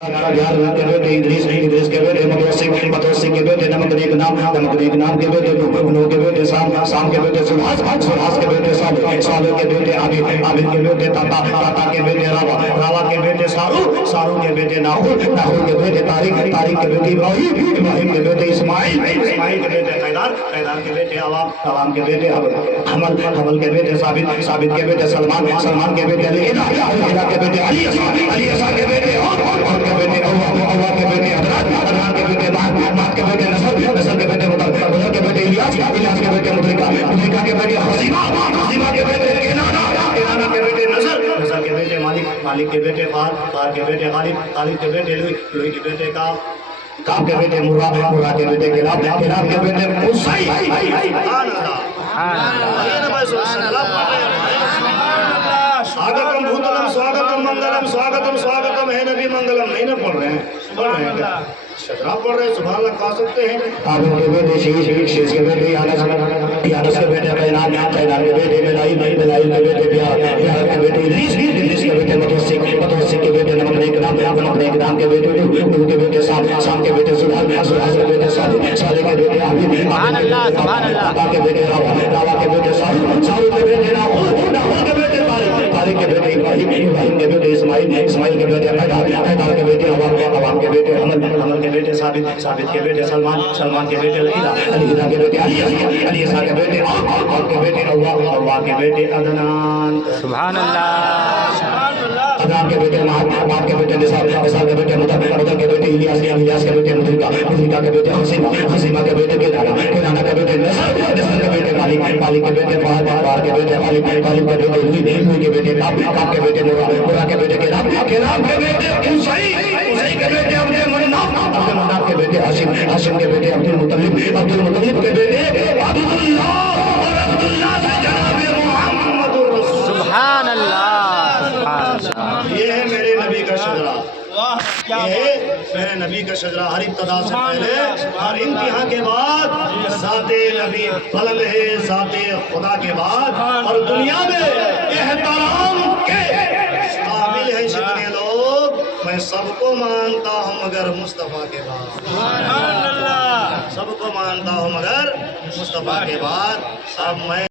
یار کے بیٹے ادریس کے بیٹے متوسق کے بیٹے نمک نیک نام کے بیٹے نوح کے بیٹے سام کے بیٹے سلحاس کے بیٹے صالح کے بیٹے عابد کے بیٹے تاتا کے بیٹے راوا کے بیٹے سارو کے بیٹے ناہور کے بیٹے طارق کے بیٹے ابراہیم کے بیٹے اسماعیل کے بیٹے قیدار کے بیٹے عوام کے بیٹے حمل کے بیٹے ثابت کے بیٹے سلمان کے بیٹے علی کے بیٹے علی کے بیٹے کے بیٹے اللہ کے بیٹے عدنان کے بیٹے مات کے بیٹے نصر کے بیٹے مدر کے بیٹے الیاس کے بیٹے مدرکہ کے بیٹے حسیمہ کے بیٹے کنانہ کے بیٹے نصر کے بیٹے مالک کے بیٹے فار کے بیٹے غالب کے بیٹے لوئی کے بیٹے کعب کے بیٹے مرہ کے بیٹے کلاب کے بیٹے قصی سبحان سواگتم بھوتلم سواگتم منگلم سواگتم ہے نبی منگلم نہیں نہ پڑھ رہے ہیں کیا شجرات پڑھ رہے ہیں سبحان اللہ کہا سکتے ہیں آدم کے بیٹے شیش کے بیٹے یانس کے بیٹے قینان کے بیٹے بلائل کے بیٹے بیار کے بیٹے ادریس کے بیٹے متوسق کے بیٹے نمک نیک نام کے بیٹے نوح کے بیٹے سام کے بیٹے سلحاس کے بیٹے صالح کے بیٹے عابد کے بیٹے راوا کے بیٹے سارو کے بیٹے ناہور کے بیٹے طارق کے بیٹے ابراہیم کے بیٹے اسماعیل کے بیٹے قیدار کے بیٹے عوام کے بیٹے حمل کے بیٹے ثابت کے بیٹے سلمان کے بیٹے علی کے بیٹے علی کے بیٹے اور کے بیٹے اللہ کے بیٹے عدنان سبحان اللہ عدنان کے بیٹے مات کے بیٹے نثار کے بیٹے مدر کے بیٹے الیاس کے بیٹے مدرکہ کے بیٹے حسیمہ کے بیٹے کنانہ کے بیٹے نصر کے بیٹے مالک کے بیٹے فار کے بیٹے غالب کے بیٹے لوئی کے بیٹے کعب کے بیٹے مرہ کے بیٹے کلاب کے بیٹے قصی کے بیٹے عبد کے بیٹے ہاشم کے بیٹے عبد المطلب کے بیٹے عبداللہ سے جناب محمد سبحان اللہ یہ ہے میرے نبی کا شجرہ یہ ہے میرے نبی کا شجرہ ہر ابتدا سے پہلے ہر انتہا کے بعد ذات نبی بلند ہے ذات خدا کے بعد اور دنیا میں احترام کے قابل ہے جتنے لوگ میں سب کو مانتا ہوں مگر مصطفیٰ کے بعد سبحان اللہ سب کو مانتا ہوں مگر مصطفیٰ کے بعد اب میں